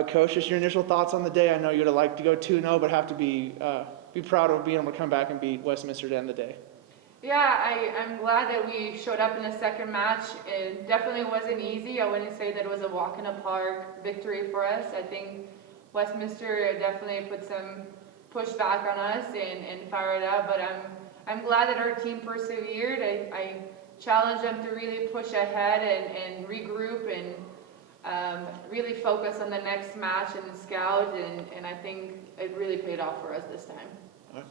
Coach, just your initial thoughts on the day. I know you'd have liked to go 2-0, but have to be proud of being able to come back and beat Westminster to end the day. Yeah, I'm glad that we showed up in the second match. It definitely wasn't easy. I wouldn't say that it was a walk in the park victory for us. I think Westminster definitely put some pushback on us and fired up, but I'm glad that our team persevered. I challenged them to really push ahead and regroup and really focus on the next match and scout, and I think it really paid off for us this time.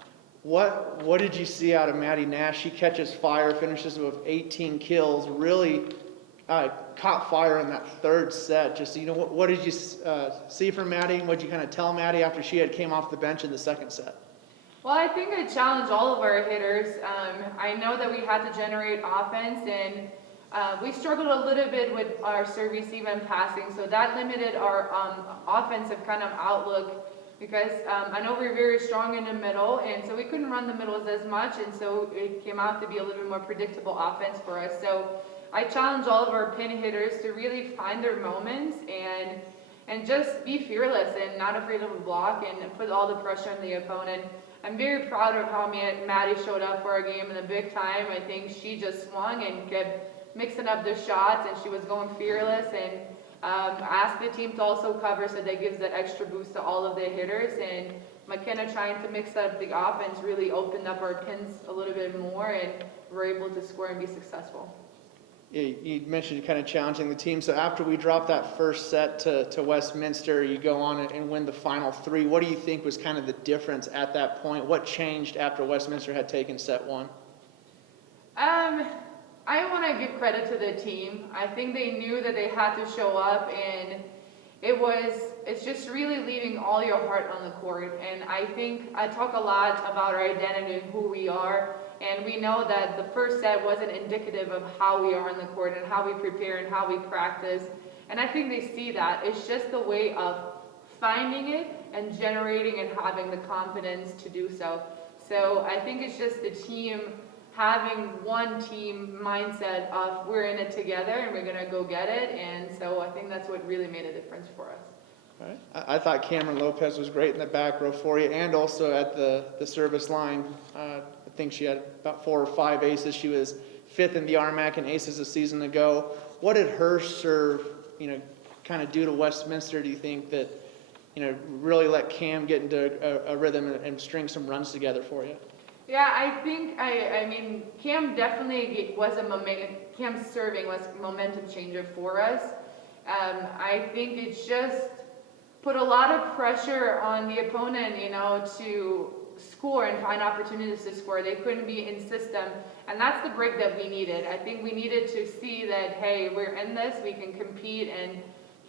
What did you see out of Maddie Nash? She catches fire, finishes with 18 kills, really caught fire in that third set. Just, what did you see from Maddie, and what did you kind of tell Maddie after she had came off the bench in the second set? Well, I think I challenged all of our hitters. I know that we had to generate offense, and we struggled a little bit with our serve, receive, and passing, so that limited our offensive kind of outlook, because I know we're very strong in the middle, and so we couldn't run the middles as much, and so it came out to be a little bit more predictable offense for us. So I challenge all of our pin hitters to really find their moments and just be fearless and not afraid of a block and put all the pressure on the opponent. I'm very proud of how Maddie showed up for our game in the big time. I think she just swung and kept mixing up the shots, and she was going fearless, and asked the team to also cover, so that gives that extra boost to all of the hitters. And McKenna trying to mix up the offense really opened up our pins a little bit more, and we're able to score and be successful. You mentioned kind of challenging the team. So after we dropped that first set to Westminster, you go on and win the final three. What do you think was kind of the difference at that point? What changed after Westminster had taken set one? I want to give credit to the team. I think they knew that they had to show up, and it's just really leaving all your heart on the court. And I think I talk a lot about our identity and who we are, and we know that the first set wasn't indicative of how we are on the court and how we prepare and how we practice. And I think they see that. It's just the way of finding it and generating and having the confidence to do so. So I think it's just the team having one team mindset of we're in it together and we're going to go get it. And so I think that's what really made a difference for us. All right. I thought Cameron Lopez was great in the back row for you, and also at the service line. I think she had about 4 or 5 aces. She was 5th in the RMAC in aces a season ago. What did her serve, kind of do to Westminster, do you think, that, really let Cam get into a rhythm and string some runs together for you? Yeah, I think, I mean, Cam definitely was Cam's serving was a momentum changer for us. I think it's just put a lot of pressure on the opponent, to score and find opportunities to score. They couldn't be in system, and that's the break that we needed. I think we needed to see that, hey, we're in this, we can compete, and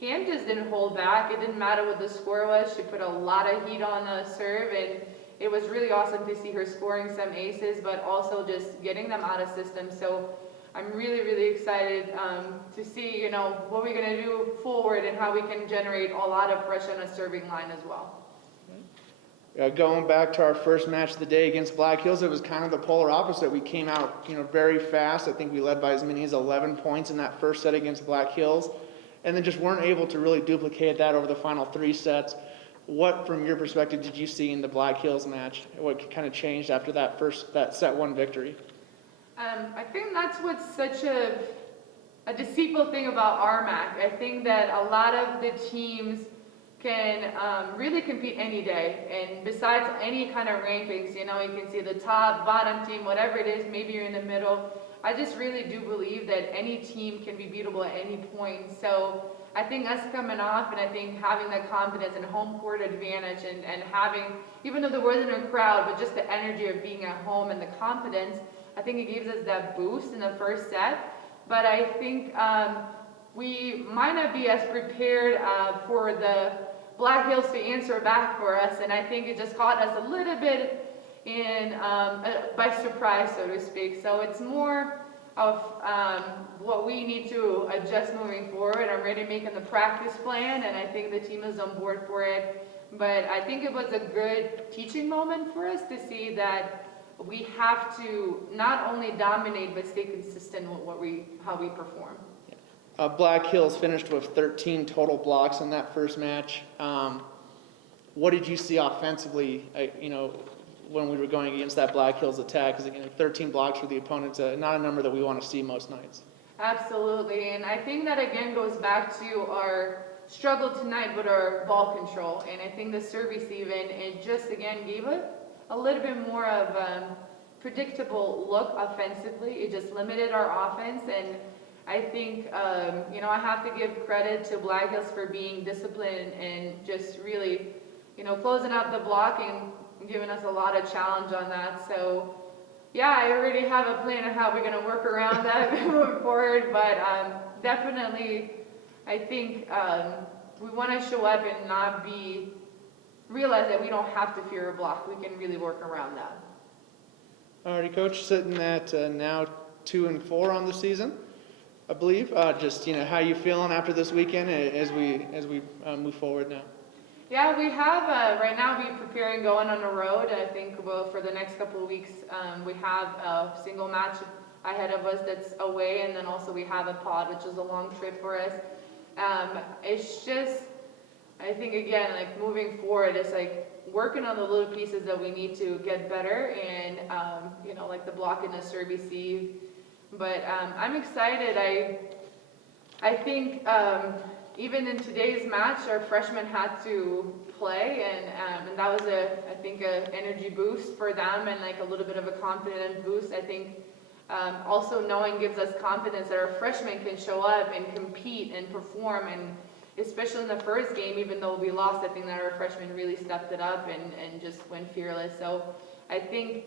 Cam just didn't hold back. It didn't matter what the score was. She put a lot of heat on the serve, and it was really awesome to see her scoring some aces, but also just getting them out of system. So I'm really, really excited to see, what we're going to do forward and how we can generate a lot of pressure on a serving line as well. Going back to our first match of the day against Black Hills, it was kind of the polar opposite. We came out, very fast. I think we led by as many as 11 points in that first set against Black Hills, and then just weren't able to really duplicate that over the final 3 sets. What, from your perspective, did you see in the Black Hills match? What kind of changed after that set 1 victory? I think that's what's such a deceitful thing about RMAC. I think that a lot of the teams can really compete any day, and besides any kind of rankings, you can see the top, bottom team, whatever it is, maybe you're in the middle. I just really do believe that any team can be beatable at any point. So I think us coming off, and I think having the confidence and home court advantage, and having, even though there wasn't a crowd, but just the energy of being at home and the confidence, I think it gives us that boost in the first set. But I think we might not be as prepared for the Black Hills to answer back for us, and I think it just caught us a little bit by surprise, so to speak. So it's more of what we need to adjust moving forward. I'm ready making the practice plan, and I think the team is on board for it. But I think it was a good teaching moment for us to see that we have to not only dominate but stay consistent with how we perform. Black Hills finished with 13 total blocks in that first match. What did you see offensively, when we were going against that Black Hills attack? Because 13 blocks for the opponent's not a number that we want to see most nights. Absolutely, and I think that again goes back to our struggle tonight with our ball control, and I think the service even, it just again gave it a little bit more of predictable look offensively. It just limited our offense, and I think, I have to give credit to Black Hills for being disciplined and just really, closing up the block and giving us a lot of challenge on that. So, yeah, I already have a plan of how we're going to work around that moving forward, but definitely, I think we want to show up and not realize that we don't have to fear a block. We can really work around that. Alrighty, Coach, sitting at now 2-4 on the season, I believe. How you feeling after this weekend as we move forward now? Yeah, we have, right now we're preparing going on the road. I think for the next couple of weeks, we have a single match ahead of us that's away, and then also we have a pod, which is a long trip for us. It's just, I think again, like moving forward, it's like working on the little pieces that we need to get better, and like the block and the serve receive. But I'm excited. I think even in today's match, our freshmen had to play, and that was I think an energy boost for them, and like a little bit of a confidence boost. I think also knowing gives us confidence that our freshmen can show up and compete and perform, and especially in the first game, even though we lost, I think that our freshmen really stepped it up and just went fearless. So I think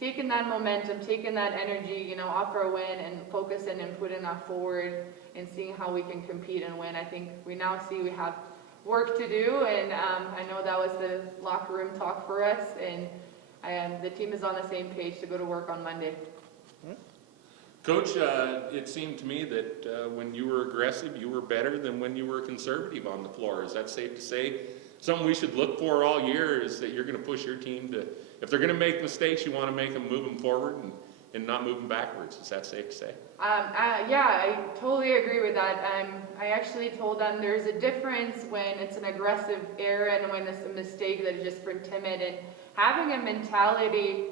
taking that momentum, taking that energy, off our win and focusing and putting that forward and seeing how we can compete and win. I think we now see we have work to do, and I know that was the locker room talk for us, and the team is on the same page to go to work on Monday. Coach, it seemed to me that when you were aggressive, you were better than when you were conservative on the floor. Is that safe to say? Something we should look for all year is that you're going to push your team to, if they're going to make mistakes, you want to make them move them forward and not move them backwards. Is that safe to say? Yeah, I totally agree with that. I actually told them there's a difference when it's an aggressive error and when it's a mistake that is just for timid, and having a mentality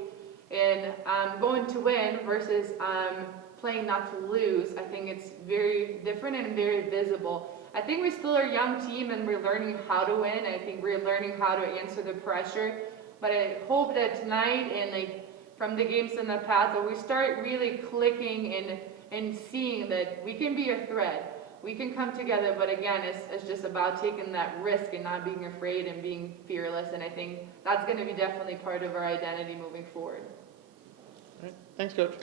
in going to win versus playing not to lose. I think it's very different and very visible. I think we still are a young team and we're learning how to win. I think we're learning how to answer the pressure. But I hope that tonight and from the games in the past, that we start really clicking and seeing that we can be a threat. We can come together, but again, it's just about taking that risk and not being afraid and being fearless. And I think that's going to be definitely part of our identity moving forward. All right. Thanks, Coach.